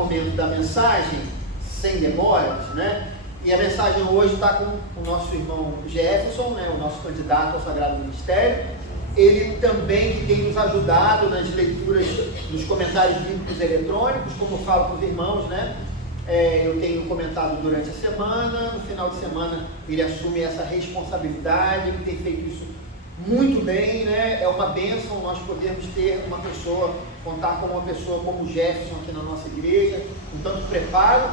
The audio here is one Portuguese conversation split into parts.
momento da mensagem, sem demoras, né? E a mensagem hoje está com o nosso irmão Jefferson, né? O nosso candidato ao Sagrado Ministério. Ele também que tem nos ajudado nas leituras, nos comentários bíblicos eletrônicos, como eu falo para os irmãos, né? Eu tenho comentado durante a semana, no final de semana ele assume essa responsabilidade, ele tem feito isso muito bem, né? É uma bênção nós podermos ter uma pessoa, contar com uma pessoa como o Jefferson aqui na nossa igreja, com tanto preparo,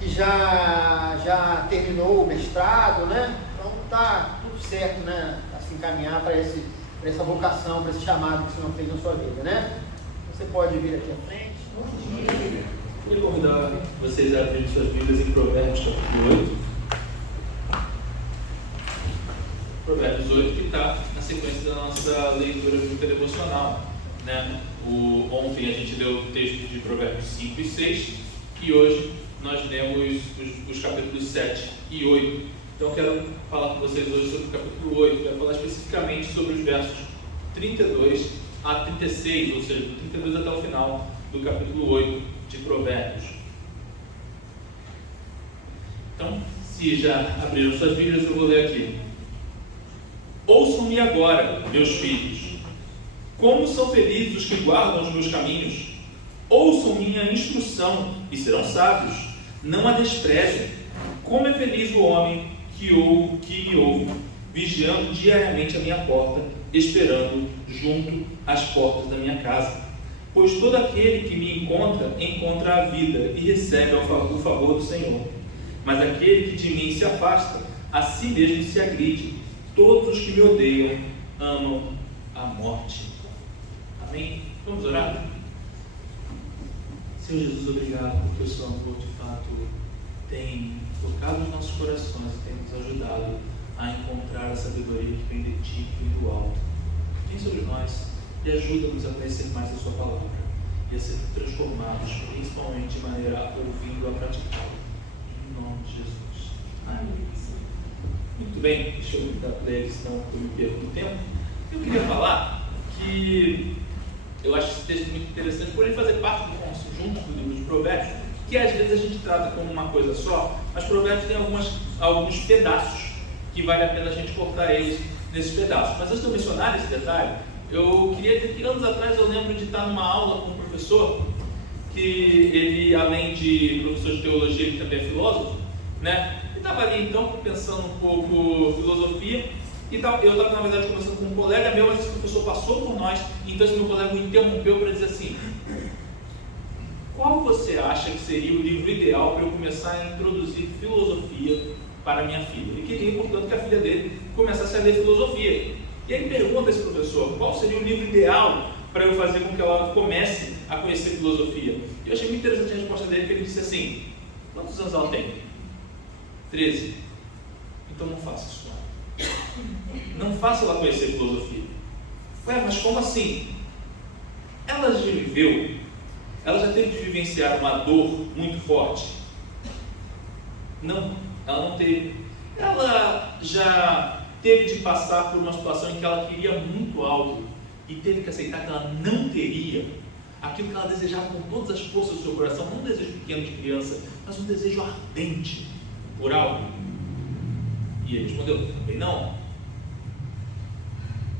que já terminou o mestrado, né? Então está tudo certo, né? A se encaminhar para essa vocação, para esse chamado que o Senhor fez na sua vida, né? Você pode vir aqui à frente. Eu queria convidar vocês a abrirem suas Bíblias em Provérbios capítulo 8. Provérbios 8, que está na sequência da nossa leitura bíblica devocional, né? Ontem a gente leu o texto de Provérbios 5 e 6 e hoje nós lemos os capítulos 7 e 8. Então eu quero falar com vocês hoje sobre o capítulo 8, quero falar especificamente sobre os versos 32 a 36, ou seja, do 32 até o final do capítulo 8 de Provérbios. Então, se já abriram suas Bíblias, eu vou ler aqui. Ouçam-me agora, meus filhos. Como são felizes os que guardam os meus caminhos. Ouçam minha instrução e serão sábios. Não a desprezem. Como é feliz o homem que me ouve, vigiando diariamente a minha porta, esperando junto às portas da minha casa. Pois todo aquele que me encontra a vida e recebe o favor do Senhor. Mas aquele que de mim se afasta, a si mesmo se agride. Todos os que me odeiam amam a morte. Amém? Vamos orar? Senhor Jesus, obrigado porque o seu amor de fato tem tocado os nossos corações e tem nos ajudado a encontrar a sabedoria que vem de ti, que vem do alto. Vem sobre nós e ajuda-nos a conhecer mais a sua palavra e a ser transformados, principalmente de maneira ouvindo a praticá-la. Em nome de Jesus. Amém. Muito bem, deixa eu dar para ele, senão eu me perco no tempo. Eu queria falar que eu acho esse texto muito interessante por ele fazer parte do conjunto do livro de Provérbios, que às vezes a gente trata como uma coisa só, mas Provérbios tem alguns pedaços que vale a pena a gente cortar eles nesses pedaços. Mas antes de eu mencionar esse detalhe, eu queria dizer que anos atrás eu lembro de estar numa aula com um professor, que ele, além de professor de teologia, ele também é filósofo, né? E estava ali então pensando um pouco filosofia, e eu estava na verdade conversando com um colega meu, mas esse professor passou por nós, então esse meu colega me interrompeu para dizer assim: qual você acha que seria o livro ideal para eu começar a introduzir filosofia para minha filha? Ele queria, portanto, que a filha dele começasse a ler filosofia. E aí pergunta a esse professor, qual seria o livro ideal para eu fazer com que ela comece a conhecer filosofia? E eu achei muito interessante a resposta dele, que ele disse assim: quantos anos ela tem? 13. Então não faça isso com ela. Não faça ela conhecer filosofia. Ué, mas como assim? Ela já viveu, ela já teve de vivenciar uma dor muito forte? Não, ela não teve. Ela já teve de passar por uma situação em que ela queria muito algo e teve que aceitar que ela não teria aquilo que ela desejava com todas as forças do seu coração, não um desejo pequeno de criança, mas um desejo ardente por algo. E ele respondeu, também não.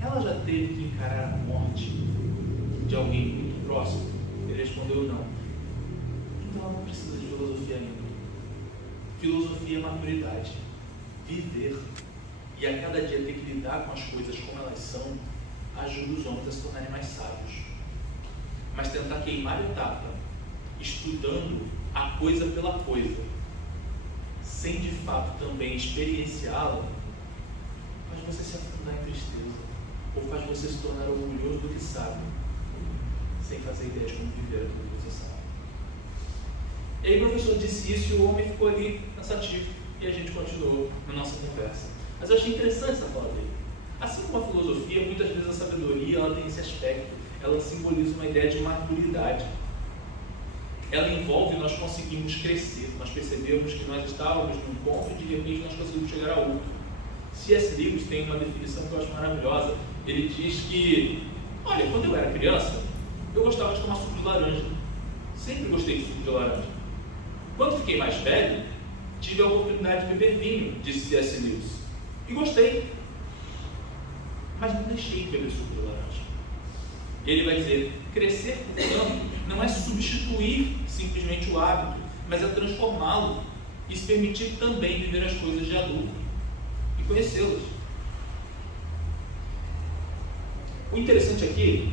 Ela já teve que encarar a morte de alguém muito próximo? Ele respondeu não. Então ela não precisa de filosofia ainda. Filosofia é maturidade, viver, e a cada dia ter que lidar com as coisas como elas são, ajuda os homens a se tornarem mais sábios. Mas tentar queimar etapa, estudando a coisa pela coisa, sem de fato também experienciá-la, faz você se afundar em tristeza, ou faz você se tornar orgulhoso do que sabe, sem fazer ideia de como viver aquilo que você sabe. E aí o professor disse isso e o homem ficou ali pensativo, e a gente continuou na nossa conversa. Mas eu achei interessante essa fala dele. Assim como a filosofia, muitas vezes a sabedoria ela tem esse aspecto, ela simboliza uma ideia de maturidade. Ela envolve nós conseguimos crescer, nós percebemos que nós estávamos num ponto e de repente nós conseguimos chegar a outro. C.S. Lewis tem uma definição que eu acho maravilhosa. Ele diz que, olha, quando eu era criança, eu gostava de tomar suco de laranja. Sempre gostei de suco de laranja. Quando fiquei mais velho, tive a oportunidade de beber vinho, disse C.S. Lewis. E gostei. Mas não deixei de beber suco de laranja. Ele vai dizer, crescer, portanto, não é substituir simplesmente o hábito, mas é transformá-lo e se permitir também viver as coisas de adulto e conhecê-las. O interessante aqui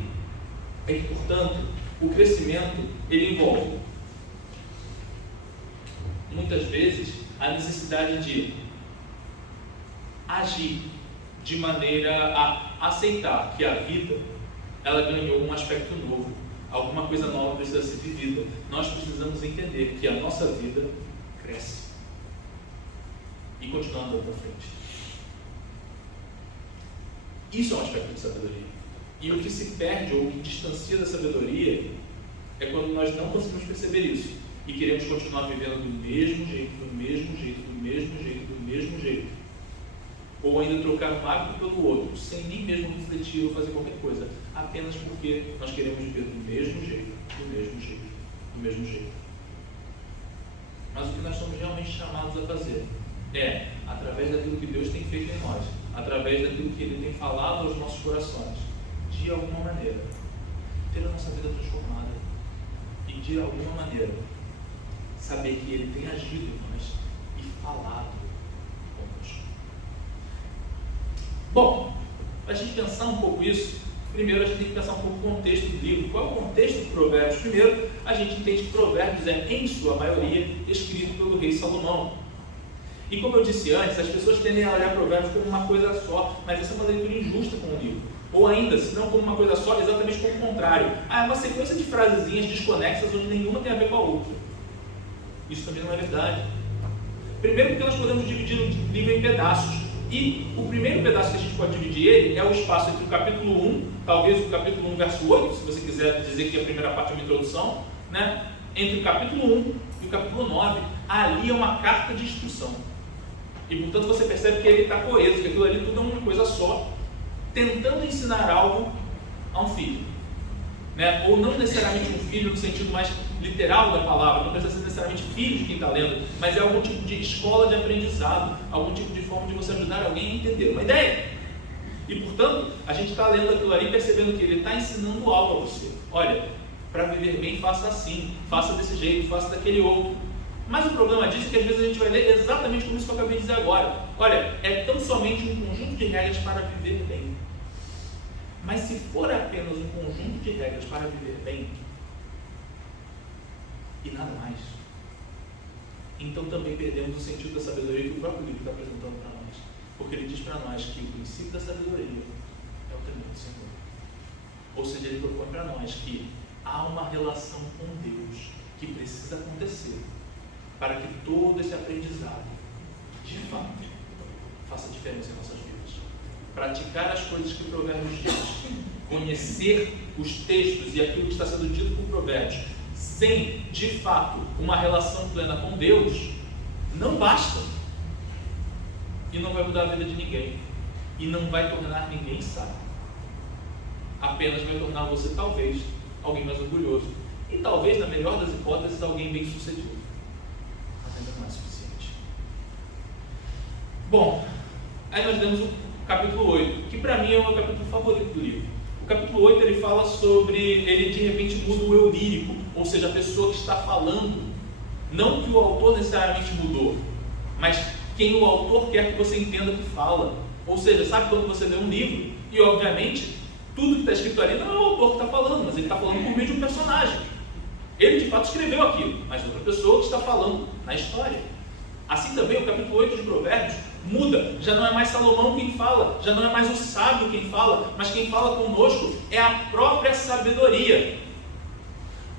é que, portanto, o crescimento, ele envolve, muitas vezes, a necessidade de agir de maneira a aceitar que a vida, ela ganhou um aspecto novo, alguma coisa nova precisa ser vivida. Nós precisamos entender que a nossa vida cresce e continua andando para frente. Isso é um aspecto de sabedoria. E o que se perde ou o que distancia da sabedoria é quando nós não conseguimos perceber isso e queremos continuar vivendo do mesmo jeito, do mesmo jeito, do mesmo jeito, do mesmo jeito. Ou ainda trocar um hábito pelo outro, sem nem mesmo refletir ou fazer qualquer coisa, apenas porque nós queremos viver do mesmo jeito, do mesmo jeito, do mesmo jeito. Mas o que nós somos realmente chamados a fazer é, através daquilo que Deus tem feito em nós, através daquilo que Ele tem falado aos nossos corações, de alguma maneira, ter a nossa vida transformada e, de alguma maneira, saber que Ele tem agido em nós e falado conosco. Bom, para a gente pensar um pouco isso, primeiro a gente tem que pensar um pouco o contexto do livro. Qual é o contexto de Provérbios? Primeiro, a gente entende que Provérbios é, em sua maioria, escrito pelo rei Salomão. E como eu disse antes, as pessoas tendem a olhar Provérbios como uma coisa só, mas essa é uma leitura injusta com o livro. Ou ainda, se não como uma coisa só, exatamente como o contrário. É uma sequência de frasezinhas desconexas onde nenhuma tem a ver com a outra. Isso também não é verdade. Primeiro porque nós podemos dividir o livro em pedaços. E o primeiro pedaço que a gente pode dividir ele é o espaço entre o capítulo 1, talvez o capítulo 1, verso 8, se você quiser dizer que a primeira parte é uma introdução, né? Entre o capítulo 1 e o capítulo 9, ali é uma carta de instrução. E portanto você percebe que ele está coeso, que aquilo ali tudo é uma coisa só, tentando ensinar algo a um filho, né? Ou não necessariamente um filho no sentido mais literal da palavra, não precisa ser necessariamente filho de quem está lendo, mas é algum tipo de escola de aprendizado, algum tipo de forma de você ajudar alguém a entender uma ideia. E portanto, a gente está lendo aquilo ali percebendo que ele está ensinando algo a você. Olha, para viver bem, faça assim, faça desse jeito, faça daquele outro. Mas o problema disso é que às vezes a gente vai ler exatamente como isso que eu acabei de dizer agora. Olha, é tão somente um conjunto de regras para viver bem. Mas se for apenas um conjunto de regras para viver bem, e nada mais, então também perdemos o sentido da sabedoria que o próprio livro está apresentando para nós. Porque ele diz para nós que o princípio da sabedoria é o temor do Senhor. Ou seja, ele propõe para nós que há uma relação com Deus que precisa acontecer para que todo esse aprendizado, de fato, faça diferença em nossas vidas. Praticar as coisas que o Provérbios diz, conhecer os textos e aquilo que está sendo dito por Provérbios, sem, de fato, uma relação plena com Deus, não basta. E não vai mudar a vida de ninguém. E não vai tornar ninguém sábio. Apenas vai tornar você, talvez, alguém mais orgulhoso. E talvez, na melhor das hipóteses, alguém bem sucedido. Mas ainda não é suficiente. Bom, aí nós temos o capítulo 8, que para mim é o meu capítulo favorito do livro. O capítulo 8 ele fala sobre, ele de repente muda o eu lírico, ou seja, a pessoa que está falando, não que o autor necessariamente mudou, mas quem o autor quer que você entenda que fala. Ou seja, sabe quando você lê um livro, e obviamente, tudo que está escrito ali não é o autor que está falando, mas ele está falando por meio de um personagem. Ele de fato escreveu aquilo, mas outra pessoa que está falando na história. Assim também o capítulo 8 de Provérbios muda, já não é mais Salomão quem fala, já não é mais o sábio quem fala, mas quem fala conosco é a própria sabedoria.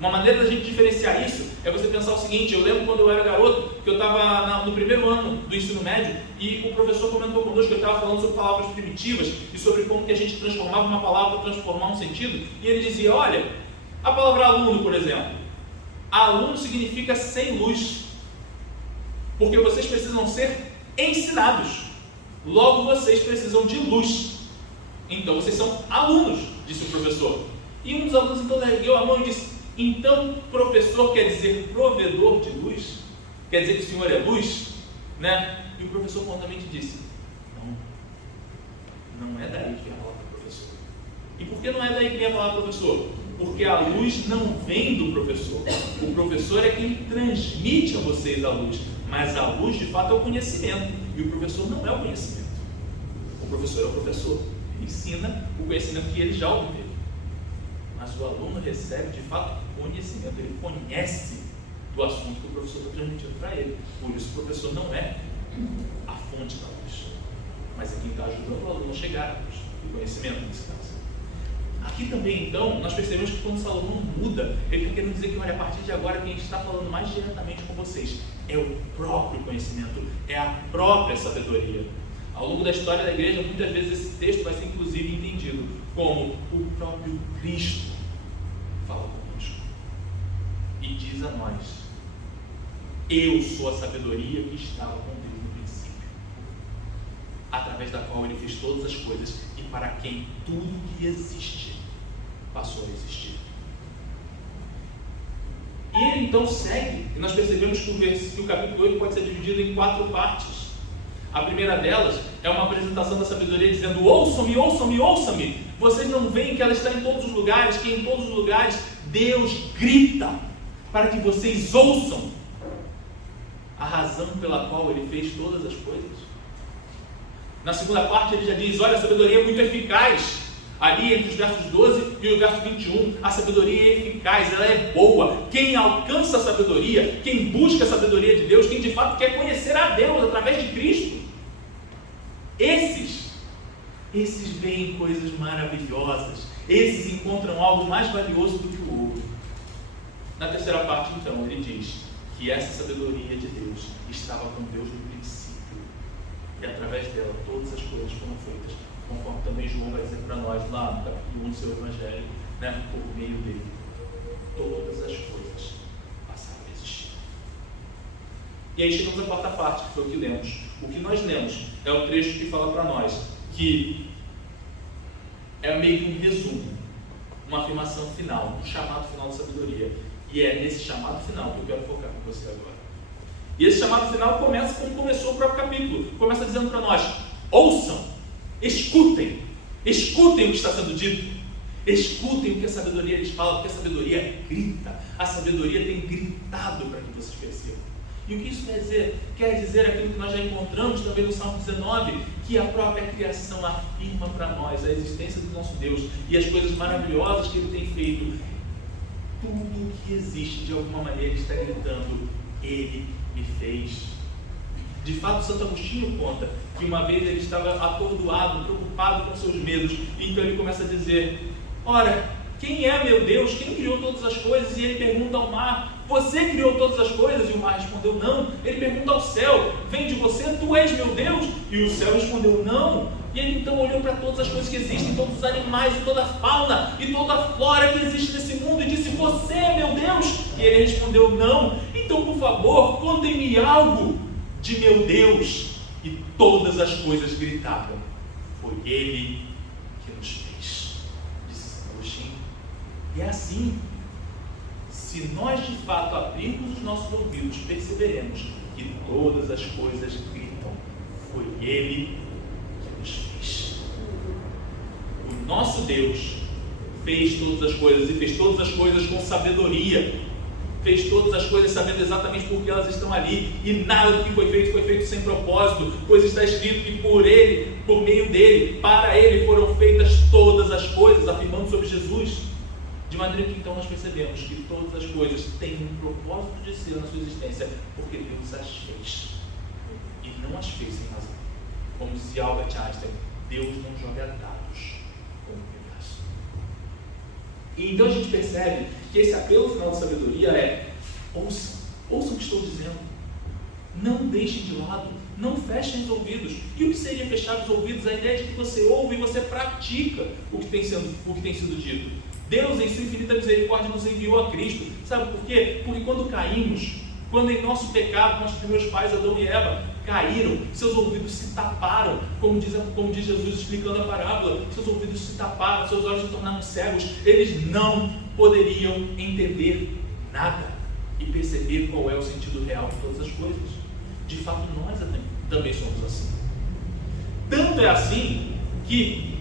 Uma maneira da gente diferenciar isso é você pensar o seguinte: eu lembro quando eu era garoto, que eu estava no primeiro ano do ensino médio e o professor comentou conosco que eu estava falando sobre palavras primitivas e sobre como que a gente transformava uma palavra para transformar um sentido, e ele dizia, olha, a palavra aluno, por exemplo, aluno significa sem luz, porque vocês precisam ser ensinados, logo vocês precisam de luz, então vocês são alunos, disse o professor. E um dos alunos então ergueu a mão e disse, Então, professor quer dizer provedor de luz? Quer dizer que o Senhor é luz? Né? E o professor prontamente disse: não é daí que vem a palavra professor. E por que não é daí que vem a palavra professor? Porque a luz não vem do professor. O professor é quem transmite a vocês a luz. Mas a luz, de fato, é o conhecimento. E o professor não é o conhecimento. O professor é o professor. Ele ensina o conhecimento que ele já obteve. Mas o aluno recebe, de fato, conhecimento. Ele conhece do assunto que o professor está transmitindo para ele. Por isso, o professor não é a fonte da luz, mas é quem está ajudando o aluno a chegar à luz, o conhecimento nesse caso. Aqui também, então, nós percebemos que quando Salomão muda, ele está querendo dizer que, olha, a partir de agora, quem está falando mais diretamente com vocês é o próprio conhecimento, é a própria sabedoria. Ao longo da história da igreja, muitas vezes esse texto vai ser inclusive entendido como o próprio Cristo fala conosco e diz a nós: eu sou a sabedoria que estava com Deus no princípio, através da qual ele fez todas as coisas e para quem tudo que existe passou a existir. E ele então segue, e nós percebemos que o capítulo 8 pode ser dividido em 4 partes. A primeira delas é uma apresentação da sabedoria dizendo: ouçam-me, ouçam-me, ouçam-me. Vocês não veem que ela está em todos os lugares, que em todos os lugares Deus grita para que vocês ouçam a razão pela qual ele fez todas as coisas. Na segunda parte ele já diz: olha, a sabedoria é muito eficaz. Ali entre os versos 12 e o verso 21, a sabedoria é eficaz, ela é boa. Quem alcança a sabedoria, quem busca a sabedoria de Deus, quem de fato quer conhecer a Deus através de Cristo, esses veem coisas maravilhosas, esses encontram algo mais valioso do que o ouro. Na terceira parte, então, ele diz que essa sabedoria de Deus estava com Deus no princípio, e através dela todas as coisas foram feitas, conforme também João vai dizer para nós lá no capítulo 1 do seu Evangelho, né, por meio dele todas as coisas passaram a existir. E aí chegamos à quarta parte, que foi o que lemos. O que nós lemos é o trecho que fala para nós que é meio que um resumo, uma afirmação final, um chamado final da sabedoria. E é nesse chamado final que eu quero focar com você agora. E esse chamado final começa como começou o próprio capítulo. Começa dizendo para nós: ouçam, escutem o que está sendo dito. Escutem o que a sabedoria lhes fala, porque a sabedoria grita. A sabedoria tem gritado para que vocês percebam. E o que isso quer dizer? Quer dizer aquilo que nós já encontramos também no Salmo 19, que a própria criação afirma para nós a existência do nosso Deus e as coisas maravilhosas que Ele tem feito. Tudo que existe, de alguma maneira, está gritando: Ele me fez. De fato, Santo Agostinho conta que uma vez ele estava atordoado, preocupado com seus medos, e então ele começa a dizer: ora, quem é meu Deus? Quem criou todas as coisas? E ele pergunta ao mar: você criou todas as coisas? E o mar respondeu: não. Ele pergunta ao céu: vem de você? Tu és meu Deus? E o céu respondeu: não. E ele então olhou para todas as coisas que existem, todos os animais, e toda a fauna, e toda a flora que existe nesse mundo, e disse: você é meu Deus? E ele respondeu: não. Então, por favor, contem-me algo de meu Deus. E todas as coisas gritavam: foi Ele que nos fez, disse Santo Agostinho. E é assim, se nós de fato abrirmos os nossos ouvidos, perceberemos que todas as coisas gritam: foi Ele que nos fez. O nosso Deus fez todas as coisas, e fez todas as coisas com sabedoria. Fez todas as coisas sabendo exatamente por que elas estão ali, e nada do que foi feito sem propósito, pois está escrito que por Ele, por meio dEle, para Ele foram feitas todas as coisas, afirmando sobre Jesus. De maneira que então nós percebemos que todas as coisas têm um propósito de ser na sua existência, porque Deus as fez, e não as fez sem razão. Como dizia Albert Einstein: Deus não joga dados com o universo. E então a gente percebe que esse apelo final da sabedoria é: ouçam o que estou dizendo, não deixem de lado, não fechem os ouvidos. E o que seria fechar os ouvidos? A ideia de que você ouve e você pratica o que tem sido dito. Deus, em sua infinita misericórdia, nos enviou a Cristo. Sabe por quê? Porque quando caímos, quando em nosso pecado, nossos primeiros pais, Adão e Eva, caíram, seus ouvidos se taparam, como diz Jesus explicando a parábola. Seus ouvidos se taparam, seus olhos se tornaram cegos, eles não poderiam entender nada e perceber qual é o sentido real de todas as coisas. De fato, nós também somos assim. Tanto é assim que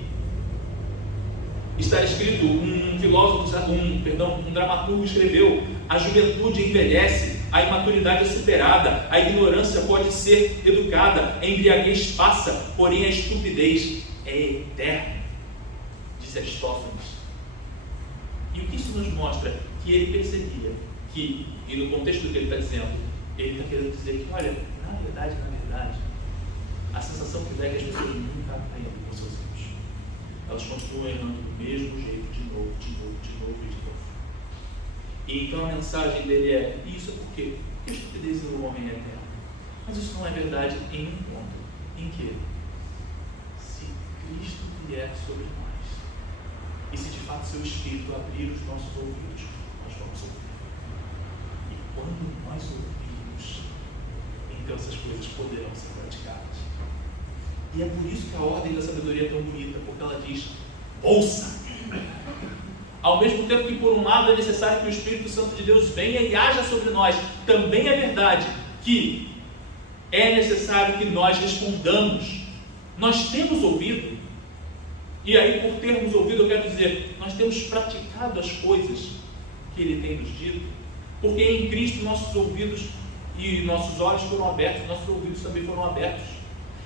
está escrito, um dramaturgo escreveu: a juventude envelhece, a imaturidade é superada, a ignorância pode ser educada, a embriaguez passa, porém a estupidez é eterna, disse Aristófanes. E o que isso nos mostra? Que ele percebia que, e no contexto do que ele está dizendo, ele está querendo dizer que, olha, na verdade, a sensação que dá é que as pessoas nunca aprendem com seus erros. Elas continuam errando do mesmo jeito, de novo. E então a mensagem dele é: isso é porque a estupidez do homem é eterna. Mas isso não é verdade em um ponto, em que, se Cristo vier sobre nós, e se de fato seu Espírito abrir os nossos ouvidos, nós vamos ouvir. E quando nós ouvirmos, então essas coisas poderão ser praticadas. E é por isso que a ordem da sabedoria é tão bonita, porque ela diz: ouça! Ao mesmo tempo que, por um lado, é necessário que o Espírito Santo de Deus venha e haja sobre nós, também é verdade que é necessário que nós respondamos. Nós temos ouvido, e aí, por termos ouvido, eu quero dizer, nós temos praticado as coisas que Ele tem nos dito, porque em Cristo nossos ouvidos e nossos olhos foram abertos, nossos ouvidos também foram abertos.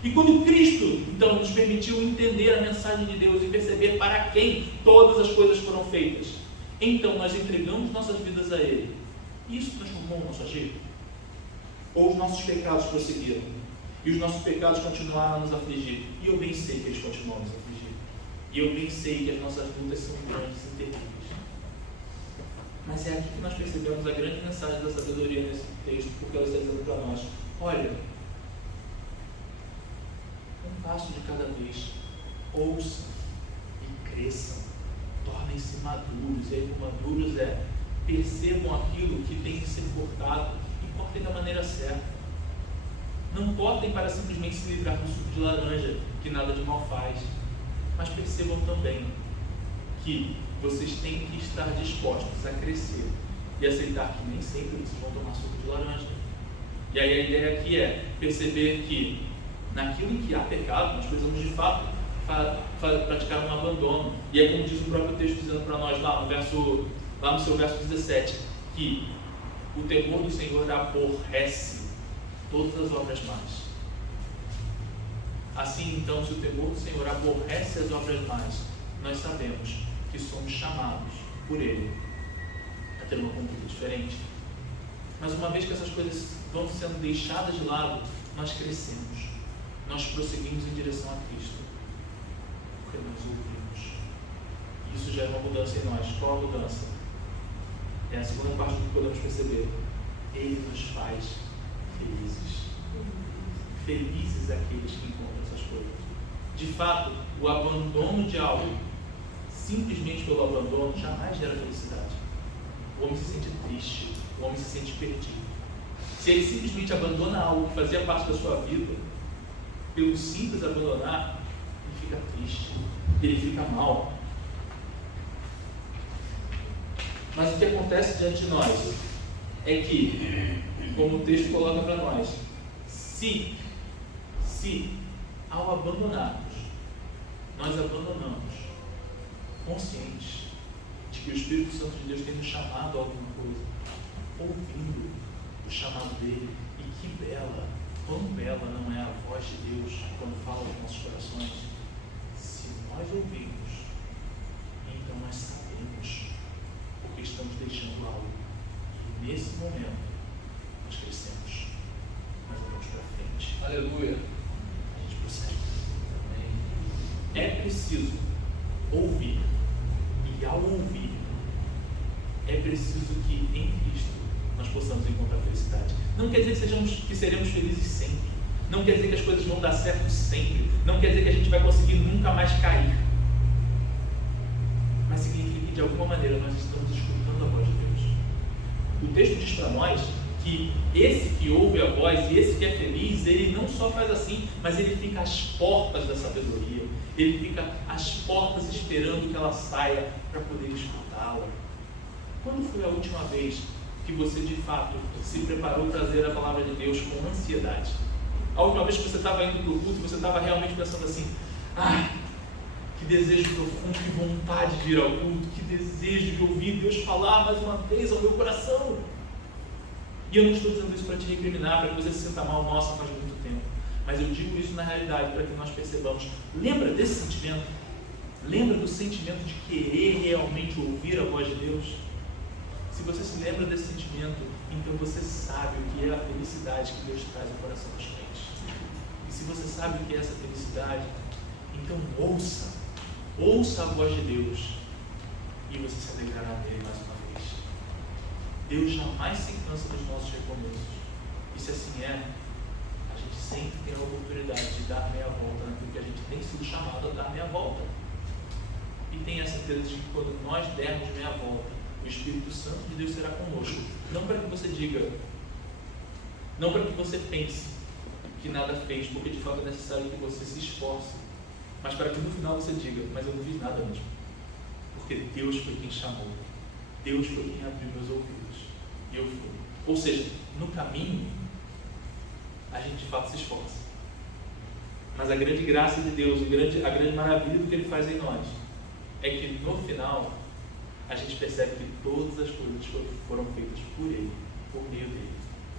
E quando Cristo, então, nos permitiu entender a mensagem de Deus e perceber para quem todas as coisas foram feitas, então nós entregamos nossas vidas a Ele. Isso transformou o nosso agir? Ou os nossos pecados prosseguiram? E os nossos pecados continuaram a nos afligir? E eu bem sei que eles continuam a nos afligir. E eu bem sei que as nossas lutas são grandes e terríveis. Mas é aqui que nós percebemos a grande mensagem da sabedoria nesse texto, porque ela está dizendo para nós: olha, um passo de cada vez, ouçam e cresçam, tornem-se maduros. E aí, com maduros percebam aquilo que tem que ser cortado e cortem da maneira certa. Não cortem para simplesmente se livrar do suco de laranja, que nada de mal faz, mas percebam também que vocês têm que estar dispostos a crescer e aceitar que nem sempre vocês vão tomar suco de laranja. E aí a ideia aqui é perceber que naquilo que há pecado, nós precisamos de fato praticar um abandono. E é como diz o próprio texto dizendo para nós lá no seu verso 17, que o temor do Senhor aborrece todas as obras más. Assim então, se o temor do Senhor aborrece as obras más, nós sabemos que somos chamados por Ele a ter uma conduta diferente. Mas uma vez que essas coisas vão sendo deixadas de lado, nós crescemos, nós prosseguimos em direção a Cristo, porque nós ouvimos. Isso já é uma mudança em nós. Qual a mudança? É a segunda parte do que podemos perceber. Ele nos faz felizes. Felizes aqueles que encontram essas coisas. De fato, o abandono de algo, simplesmente pelo abandono, jamais gera felicidade. O homem se sente triste, o homem se sente perdido. Se ele simplesmente abandona algo que fazia parte da sua vida, pelo simples abandonar, ele fica triste, ele fica mal. Mas o que acontece diante de nós é que, como o texto coloca para nós, se ao abandonarmos, nós abandonamos, conscientes de que o Espírito Santo de Deus tem nos chamado a alguma coisa, ouvindo o chamado dele, e que bela, quão bela não é a voz de Deus quando fala aos nossos corações. Se nós ouvirmos, então nós sabemos porque estamos deixando algo, e nesse momento nós crescemos, nós vamos para frente. Aleluia. A gente prossegue. É preciso ouvir, e ao ouvir é preciso que em Cristo nós possamos encontrar felicidade. Não quer dizer que seremos felizes sempre, não quer dizer que as coisas vão dar certo sempre, não quer dizer que a gente vai conseguir nunca mais cair, mas significa que de alguma maneira nós estamos escutando a voz de Deus. O texto diz para nós que esse que ouve a voz e esse que é feliz, ele não só faz assim, mas ele fica às portas da sabedoria, ele fica às portas esperando que ela saia para poder escutá-la. Quando foi a última vez que você de fato se preparou para trazer a palavra de Deus com ansiedade? A última vez que você estava indo para o culto, você estava realmente pensando assim: que desejo profundo, que vontade de ir ao culto, que desejo de ouvir Deus falar mais uma vez ao meu coração. E eu não estou dizendo isso para te recriminar, para que você se sinta mal, nossa, faz muito tempo. Mas eu digo isso na realidade para que nós percebamos. Lembra desse sentimento? Lembra do sentimento de querer realmente ouvir a voz de Deus? Se você se lembra desse sentimento, então você sabe o que é a felicidade que Deus traz ao coração dos crentes. E se você sabe o que é essa felicidade, então ouça a voz de Deus e você se alegrará nele mais uma vez. Deus jamais se cansa dos nossos recomeços. E se assim é, a gente sempre tem a oportunidade de dar meia volta naquilo que a gente tem sido chamado a dar meia volta. E tenha certeza de que quando nós dermos meia volta, o Espírito Santo de Deus será conosco. Não para que você diga, não para que você pense que nada fez, porque de fato é necessário que você se esforce, mas para que no final você diga: mas eu não fiz nada mesmo, porque Deus foi quem chamou, Deus foi quem abriu meus ouvidos, e eu fui. Ou seja, no caminho, a gente de fato se esforça, mas a grande graça de Deus, a grande maravilha do que Ele faz em nós, é que no final, a gente percebe que todas as coisas foram feitas por Ele, por meio dEle,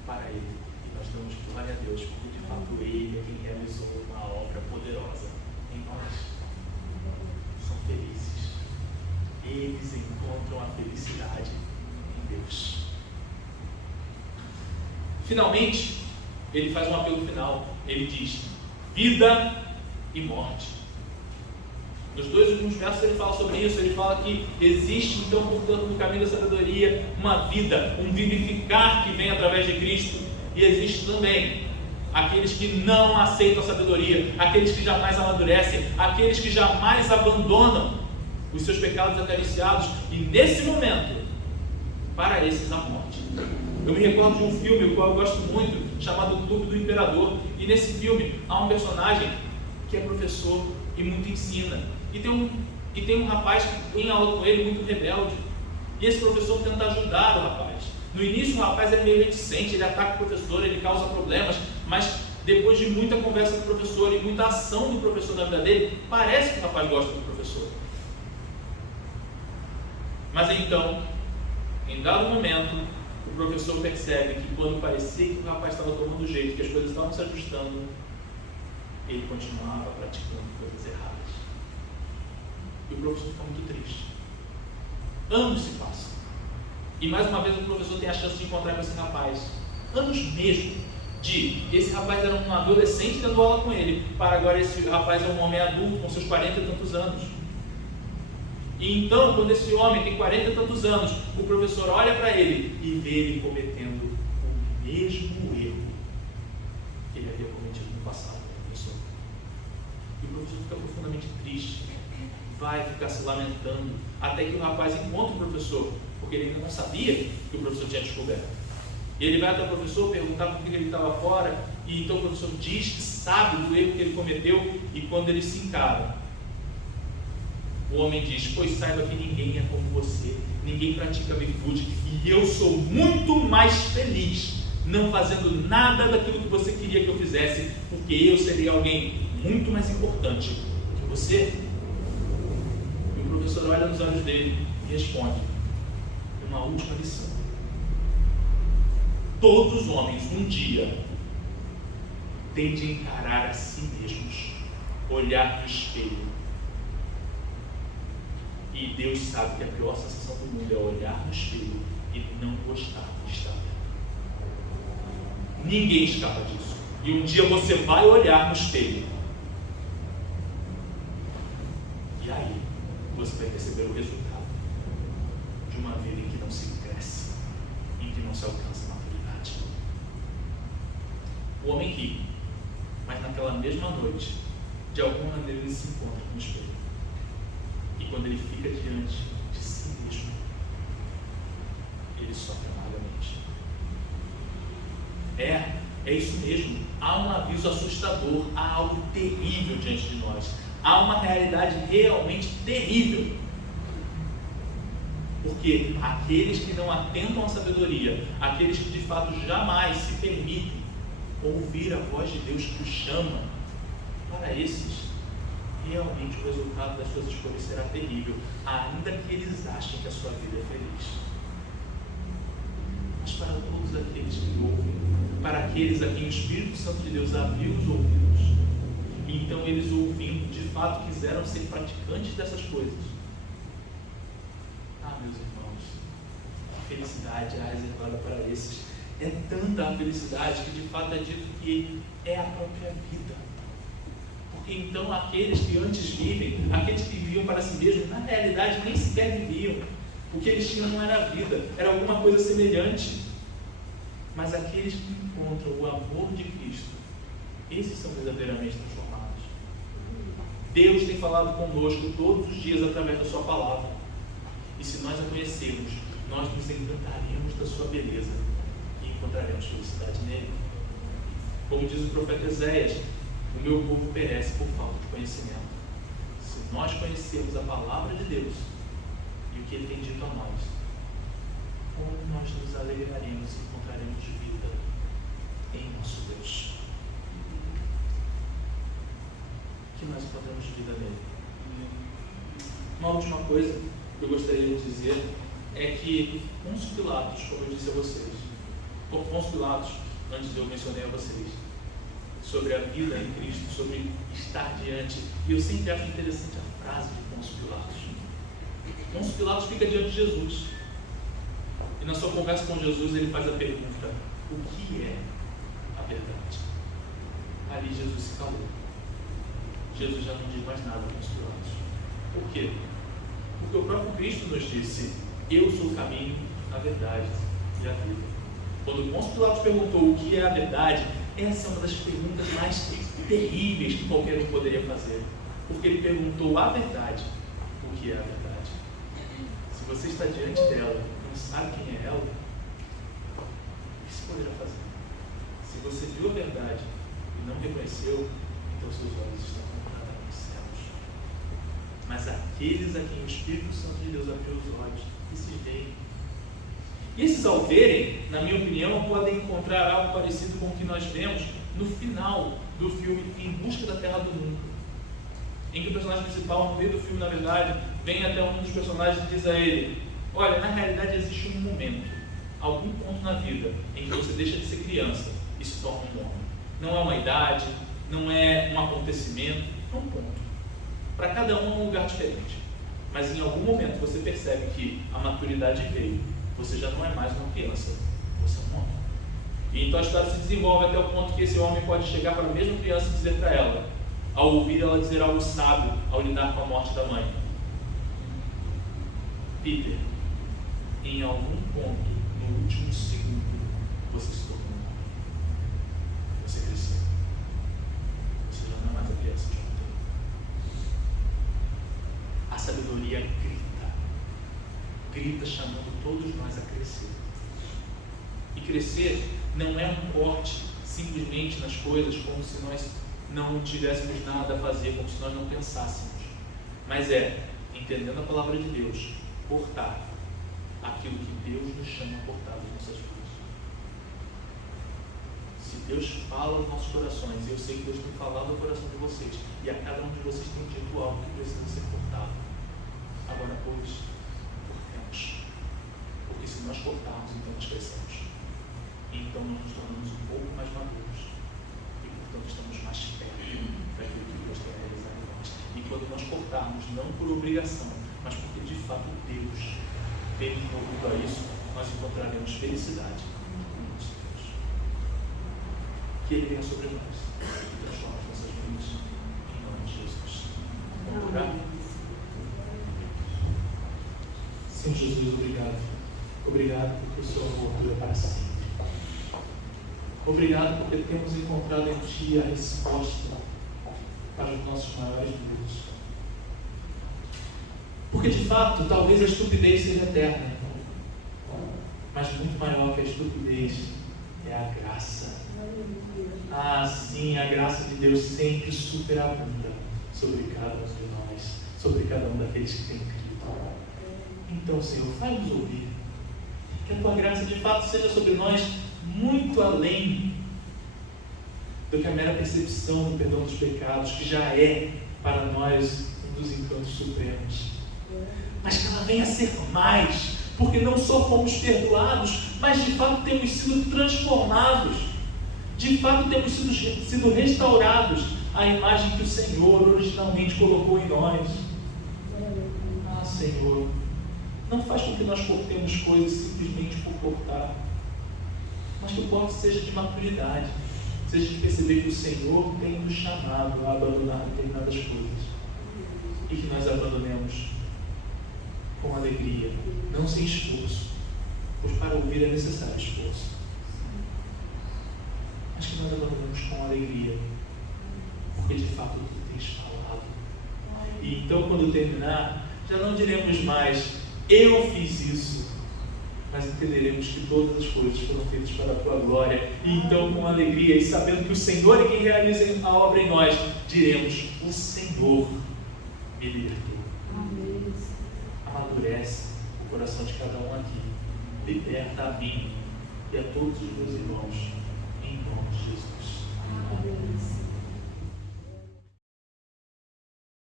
para Ele, e nós damos glória a Deus, porque de fato Ele é quem realizou uma obra poderosa em nós. São felizes, eles encontram a felicidade em Deus. Finalmente, ele faz um apelo final, ele diz: vida e morte. Nos dois últimos versos ele fala sobre isso, ele fala que existe então, portanto, no caminho da sabedoria, uma vida, um vivificar que vem através de Cristo, e existe também aqueles que não aceitam a sabedoria, aqueles que jamais amadurecem, aqueles que jamais abandonam os seus pecados acariciados, e nesse momento, para esses a morte. Eu me recordo de um filme, o qual eu gosto muito, chamado Clube do Imperador, e nesse filme há um personagem que é professor e muito ensina, e tem um rapaz que tem aula com ele muito rebelde, e esse professor tenta ajudar o rapaz. No início o rapaz é meio reticente, ele ataca o professor, ele causa problemas, mas depois de muita conversa com o professor e muita ação do professor na vida dele, parece que o rapaz gosta do professor. Mas então, em dado momento, o professor percebe que quando parecia que o rapaz estava tomando jeito, que as coisas estavam se ajustando, ele continuava praticando coisas erradas. E o professor fica muito triste. Anos se passam. E mais uma vez o professor tem a chance de encontrar com esse rapaz. Anos mesmo. Esse rapaz era um adolescente tendo aula com ele, para agora esse rapaz é um homem adulto com seus 40 e tantos anos. E então, quando esse homem tem 40 e tantos anos, o professor olha para ele e vê ele cometendo o mesmo erro que ele havia cometido no passado, professor. E o professor fica profundamente triste, vai ficar se lamentando, até que o rapaz encontra o professor, porque ele ainda não sabia que o professor tinha descoberto. E ele vai até o professor perguntar por que ele estava fora, e então o professor diz que sabe do erro que ele cometeu, e quando ele se encara, o homem diz: pois saiba que ninguém é como você, ninguém pratica virtude, e eu sou muito mais feliz não fazendo nada daquilo que você queria que eu fizesse, porque eu seria alguém muito mais importante do que você. E o professor olha nos olhos dele e responde: uma última lição. Todos os homens um dia têm de encarar a si mesmos, olhar no espelho. E Deus sabe que a pior sensação do mundo é olhar no espelho e não gostar de estar vendo. Ninguém escapa disso. E um dia você vai olhar no espelho. E aí você vai perceber o resultado de uma vida em que não se cresce, em que não se alcança a maturidade. O homem ri, mas naquela mesma noite, de alguma maneira ele se encontra com o espelho. E quando ele fica diante de si mesmo, ele sofre amargamente. É isso mesmo. Há um aviso assustador, há algo terrível diante de nós. Há uma realidade realmente terrível. Porque aqueles que não atentam à sabedoria, aqueles que de fato jamais se permitem ouvir a voz de Deus que os chama, para esses, realmente o resultado das suas escolhas será terrível, ainda que eles achem que a sua vida é feliz. Mas para todos aqueles que ouvem, para aqueles a quem o Espírito Santo de Deus abriu os ouvidos, e então eles ouvindo, de fato quiseram ser praticantes dessas coisas. Ah, meus irmãos, que felicidade há reservada para esses. É tanta a felicidade que de fato é dito que é a própria vida. Porque então aqueles que antes vivem, aqueles que viviam para si mesmos, na realidade nem sequer viviam. O que eles tinham não era vida, era alguma coisa semelhante. Mas aqueles que encontram o amor de Cristo, esses são verdadeiramente transformados. Deus tem falado conosco todos os dias através da sua palavra. E se nós a conhecermos, nós nos encantaremos da sua beleza e encontraremos felicidade nele. Como diz o profeta Eséias, o meu povo perece por falta de conhecimento. Se nós conhecermos a palavra de Deus e o que ele tem dito a nós, como nós nos alegraremos e encontraremos vida em nosso Deus. Que nós encontramos vida nele. Uma última coisa que eu gostaria de dizer é que Pôncio Pilatos, como eu disse a vocês, Pôncio Pilatos, antes eu mencionei a vocês, sobre a vida em Cristo, sobre estar diante, e eu sempre acho interessante a frase de Pôncio Pilatos. Pôncio Pilatos fica diante de Jesus, e na sua conversa com Jesus ele faz a pergunta: o que é a verdade? Ali Jesus se calou. Jesus já não diz mais nada a Pôncio Pilatos. Por quê? Porque o próprio Cristo nos disse: eu sou o caminho, a verdade e a vida. Quando Pôncio Pilatos perguntou o que é a verdade, essa é uma das perguntas mais terríveis que qualquer um poderia fazer. Porque ele perguntou a verdade, o que é a verdade. Se você está diante dela e não sabe quem é ela, o que se poderá fazer? Se você viu a verdade e não reconheceu, então seus olhos estão completamente cegos. Mas aqueles a quem o Espírito Santo de Deus abriu os olhos, esses veem. E esses, ao verem, na minha opinião, podem encontrar algo parecido com o que nós vemos no final do filme Em Busca da Terra do Nunca, em que o personagem principal, no meio do filme, na verdade, vem até um dos personagens e diz a ele: olha, na realidade existe um momento, algum ponto na vida em que você deixa de ser criança e se torna um homem. Não é uma idade, não é um acontecimento, é um ponto. Para cada um é um lugar diferente. Mas em algum momento você percebe que a maturidade veio. Você já não é mais uma criança, você é um homem. E então a história se desenvolve até o ponto que esse homem pode chegar para a mesma criança e dizer para ela, ao ouvir ela dizer algo sábio, ao lidar com a morte da mãe: Peter, em algum ponto, no último segundo, você se tornou um homem. Você cresceu. Você já não é mais a criança de ontem. A sabedoria grita chamando todos nós a crescer. E crescer não é um corte simplesmente nas coisas, como se nós não tivéssemos nada a fazer, como se nós não pensássemos. Mas é, entendendo a palavra de Deus, cortar aquilo que Deus nos chama a cortar das nossas vidas. Se Deus fala aos nossos corações, e eu sei que Deus tem falado ao coração de vocês, e a cada um de vocês tem dito algo que precisa ser cortado. Agora, pois, porque se nós cortarmos, então nós crescemos. E então nós nos tornamos um pouco mais maduros. E portanto estamos mais perto daquilo que Deus quer realizar em nós. E quando nós cortarmos, não por obrigação, mas porque de fato Deus tem envolvido a isso, nós encontraremos felicidade em nosso Deus. Que Ele venha sobre nós e transforme as nossas vidas em nome de Jesus. Vamos orar? Senhor Jesus, obrigado. Obrigado porque o Seu amor dura para sempre. Obrigado porque temos encontrado em Ti a resposta para os nossos maiores medos. Porque de fato, talvez a estupidez seja eterna, mas muito maior que a estupidez é a graça. Ah, sim, a graça de Deus sempre superabunda sobre cada um de nós, sobre cada um daqueles que têm crido. Então, Senhor, faz-nos ouvir. Que a tua graça de fato seja sobre nós muito além do que a mera percepção do perdão dos pecados, que já é para nós um dos encantos supremos. Mas que ela venha a ser mais, porque não só fomos perdoados, mas de fato temos sido transformados. De fato temos sido restaurados à imagem que o Senhor originalmente colocou em nós. Ah, Senhor, não faz com que nós cortemos coisas simplesmente por cortar, mas que o corte seja de maturidade, seja de perceber que o Senhor tem nos chamado a abandonar determinadas coisas e que nós abandonemos com alegria, não sem esforço, pois para ouvir é necessário esforço, mas que nós abandonemos com alegria, porque de fato tu tens falado. E então, quando terminar, já não diremos mais eu fiz isso, mas entenderemos que todas as coisas foram feitas para a tua glória. E então, com alegria e sabendo que o Senhor é quem realiza a obra em nós, diremos: o Senhor me libertou. Amém. Amadurece o coração de cada um aqui, liberta a mim e a todos os meus irmãos